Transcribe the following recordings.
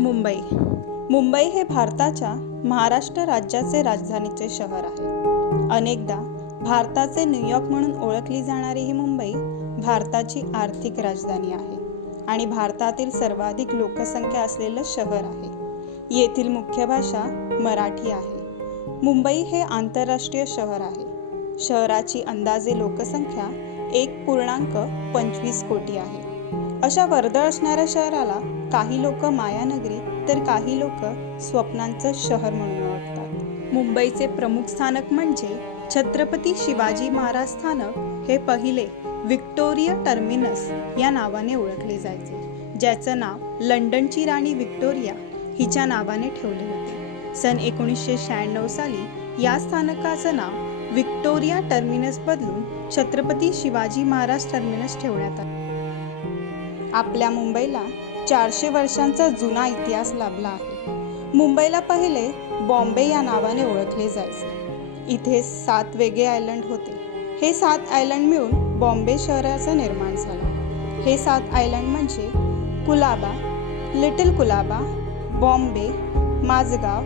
मुंबई मुंबई हे भारताच्या महाराष्ट्र राज्याचे राजधानीचे शहर आहे। अनेकदा भारताचे न्यूयॉर्क म्हणून ओळखली जाणारी ही मुंबई भारताची आर्थिक राजधानी आहे आणि भारतातील सर्वाधिक लोकसंख्या असलेले शहर आहे। येथील मुख्य भाषा मराठी आहे। मुंबई हे आंतरराष्ट्रीय शहर आहे। शहराची अंदाजे लोकसंख्या 1.25 कोटी आहे। अशा वर्दळ असणाऱ्या शहराला काही लोक मायानगरी तर काही लोक स्वप्नांचं शहर म्हणून ओळखतात। मुंबईचे प्रमुख स्थानक म्हणजे छत्रपती शिवाजी महाराज स्थानक हे पहिले व्हिक्टोरिया टर्मिनस या नावाने ओळखले जायचे, ज्याचं नाव लंडनची राणी व्हिक्टोरिया हिच्या नावाने ठेवले होते। सन 1996 साली या स्थानकाचं नाव व्हिक्टोरिया टर्मिनस बदलून छत्रपती शिवाजी महाराज टर्मिनस ठेवण्यात आले। आपल्या मुंबईला 400 वर्षांचा जुना इतिहास लाभला आहे। मुंबईला पहिले बॉम्बे या नावाने ओळखले जायचे। इथे 7 वेगळे आयलंड होते। हे 7 आयलंड मिळून बॉम्बे शहराचं निर्माण झालं। हे 7 आयलंड म्हणजे कुलाबा, लिटिल कुलाबा, बॉम्बे, माझगाव,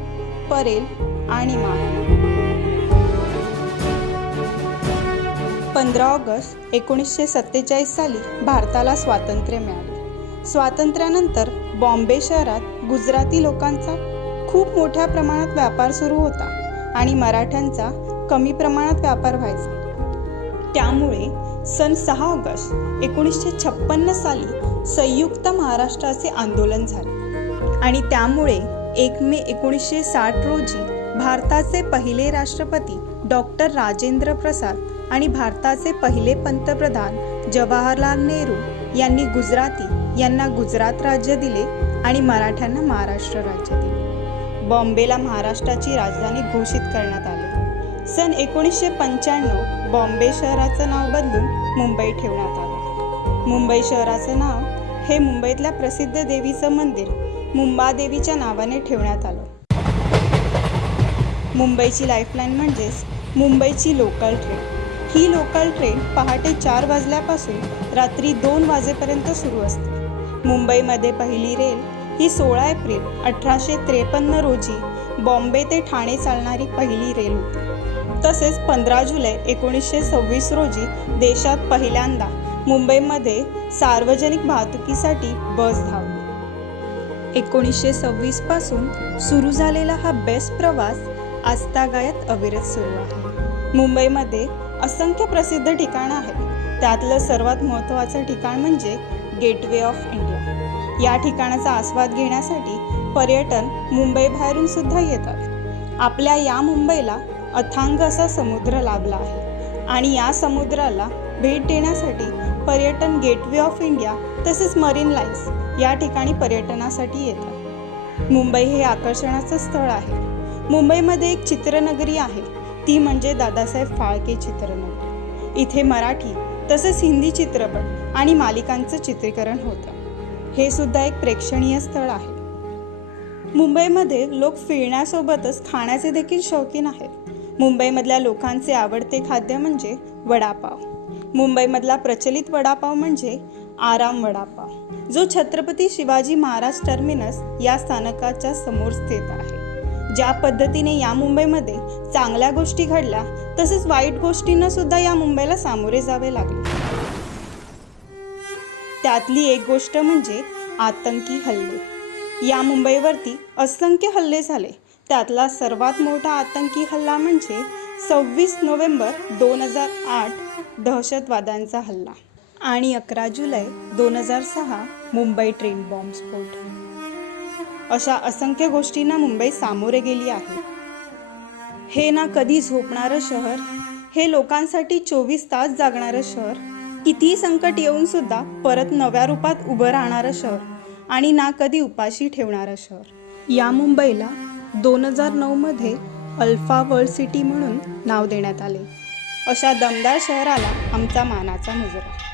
परेल आणि माहीम। 15 ऑगस्ट 1947 साली भारताला स्वातंत्र्य मिळाले। स्वातंत्र्यानंतर बॉम्बे शहरात गुजराती लोकांचा खूप मोठ्या प्रमाणात व्यापार सुरू होता आणि मराठ्यांचा कमी प्रमाणात व्यापार व्हायचा। त्यामुळे सन 6 ऑगस्ट 1956 साली संयुक्त महाराष्ट्राचे आंदोलन झाले आणि त्यामुळे 1 मे 1960 रोजी भारताचे पहिले राष्ट्रपती डॉक्टर राजेंद्र प्रसाद आणि भारताचे पहिले पंतप्रधान जवाहरलाल नेहरू यांनी गुजराती यांना गुजरात राज्य दिले आणि मराठ्यांना महाराष्ट्र राज्य दिले। बॉम्बेला महाराष्ट्राची राजधानी घोषित करण्यात आले। सन 1995 बॉम्बे शहराचं नाव बदलून मुंबई ठेवण्यात आलं। मुंबई शहराचं नाव हे मुंबईतल्या प्रसिद्ध देवीचं मंदिर मुंबादेवीच्या नावाने ठेवण्यात आलं। मुंबईची लाईफलाईन म्हणजेच मुंबईची लोकल ट्रेन। ही लोकल ट्रेन पहाटे 4 वाजल्यापासून रात्री 2 वाजेपर्यंत सुरू असते। मुंबईमध्ये पहिली रेल ही 16 एप्रिल 1853 रोजी बॉम्बे ते ठाणे चालणारी पहिली रेल होती। तसेच 15 जुलै 1926 रोजी देशात पहिल्यांदा मुंबईमध्ये सार्वजनिक वाहतुकीसाठी बस धावली। 1926 पासून सुरू झालेला हा बेस्ट प्रवास आजतागायत अविरत सुरू आहे। मुंबईमध्ये असंख्य प्रसिद्ध ठिकाणं आहेत। त्यातलं सर्वात महत्त्वाचं ठिकाण म्हणजे गेटवे ऑफ इंडिया। या ठिकाणाचा आस्वाद घेण्यासाठी पर्यटन मुंबई बाहेरून सुद्धा येतात। आपल्या या मुंबईला अथांग असा समुद्र लाभला आहे आणि या समुद्राला भेट देण्यासाठी पर्यटन गेटवे ऑफ इंडिया तसेच मरीन लाईन्स या ठिकाणी पर्यटनासाठी येतात। मुंबई हे आकर्षणाचं स्थळ आहे। मुंबईमध्ये एक चित्रनगरी आहे, ती म्हणजे दादासाहेब फाळके चित्रनगरी। इथे मराठी तसेच हिंदी चित्रपट आणि मालिकांचं चित्रीकरण होतं। हे सुद्धा एक प्रेक्षणीय स्थळ आहे। मुंबईमध्ये लोक फिरण्यासोबतच खाण्याचे देखील शौकीन आहेत। मुंबईमधल्या लोकांचे आवडते खाद्य म्हणजे वडापाव। मुंबईमधला प्रचलित वडापाव म्हणजे आराम वडापाव, जो छत्रपती शिवाजी महाराज टर्मिनस या स्थानकाच्या समोर स्थित आहे। ज्या पद्धतीने या मुंबईमध्ये चांगल्या गोष्टी घडल्या तसेच वाईट गोष्टींना सुद्धा या मुंबईला सामोरे जावे लागले। त्यातली एक गोष्ट म्हणजे आतंकी हल्ले। या मुंबईवरती असंख्य हल्ले झाले। त्यातला सर्वात मोठा आतंकी हल्ला म्हणजे 26 नोव्हेंबर 2008 दहशतवाद्यांचा हल्ला आणि 11 जुलै 2006 मुंबई ट्रेन बॉम्बस्फोट। अशा असंख्य गोष्टींना मुंबई सामोरे गेली आहे। हे ना कधी झोपणारं शहर, हे लोकांसाठी 24 तास जागणारं शहर, कितीही संकट येऊन सुद्धा परत नव्या रूपात उभं राहणारं शहर आणि ना कधी उपाशी ठेवणारं शहर। या मुंबईला 2009 मध्ये अल्फा वर्ल्ड सिटी म्हणून नाव देण्यात आले। अशा दमदार शहराला आमचा मानाचा मुजरा।